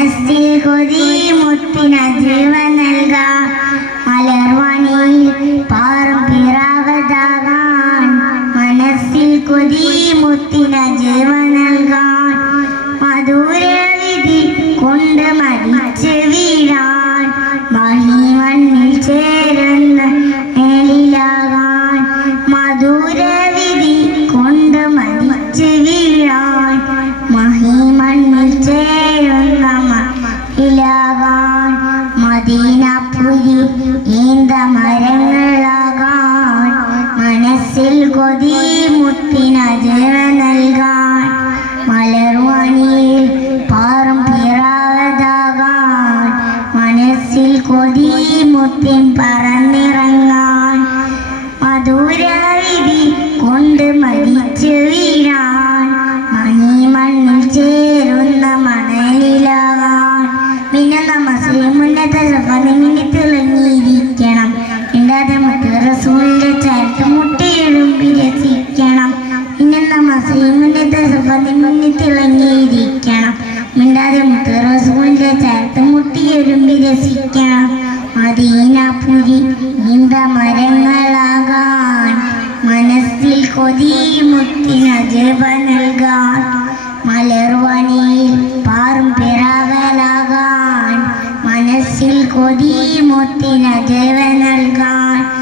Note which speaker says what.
Speaker 1: മനസ്സിൽ കൊതി മുത്തിന ജീവൻ നൽകാൻ മലർവാണിയിൽ പാറും പിറാവതാകാൻ. മനസ്സിൽ കൊതി മുത്തിന ജീവൻ മദീനപ്പുരി നീന്ത മരങ്ങളാകാൻ മനസ്സിൽ കൊതി മുത്തിന ജന നൽകാൻ മലർവണിയിൽ പാറും പിറാവതാകാൻ മനസ്സിൽ കൊതി മുത്തിൻ പറന്നിറങ്ങാൻ മധുരവിധി കൊണ്ട് മരിച്ചു മുന്നത്തെ സഫലിമിനി തിളങ്ങിയിരിക്കണം ഇണ്ടാതെ മുത്ത് റസൂലിന്റെ ചേർത്ത് മുട്ടയിടുമ്പി രസിക്കണം. പിന്നെ നമസ്ലേ മുന്നത്തെ സഫലിമിനി തിളങ്ങിയിരിക്കണം മിണ്ടാതെ മുത്ത് റസൂലിന്റെ ചേർത്ത് മുട്ടിയൊരുമ്പി രസിക്കണം. മദീനപുരി ഇന്ത മരങ്ങളാകാൻ മനസ്സിൽ കൊതി മുത്തിന ജപ നൽകാൻ മലർവണിയിൽ പാറും മനസ്സിൽ കൊതി മുത്തിന ജപ നൽകാൻ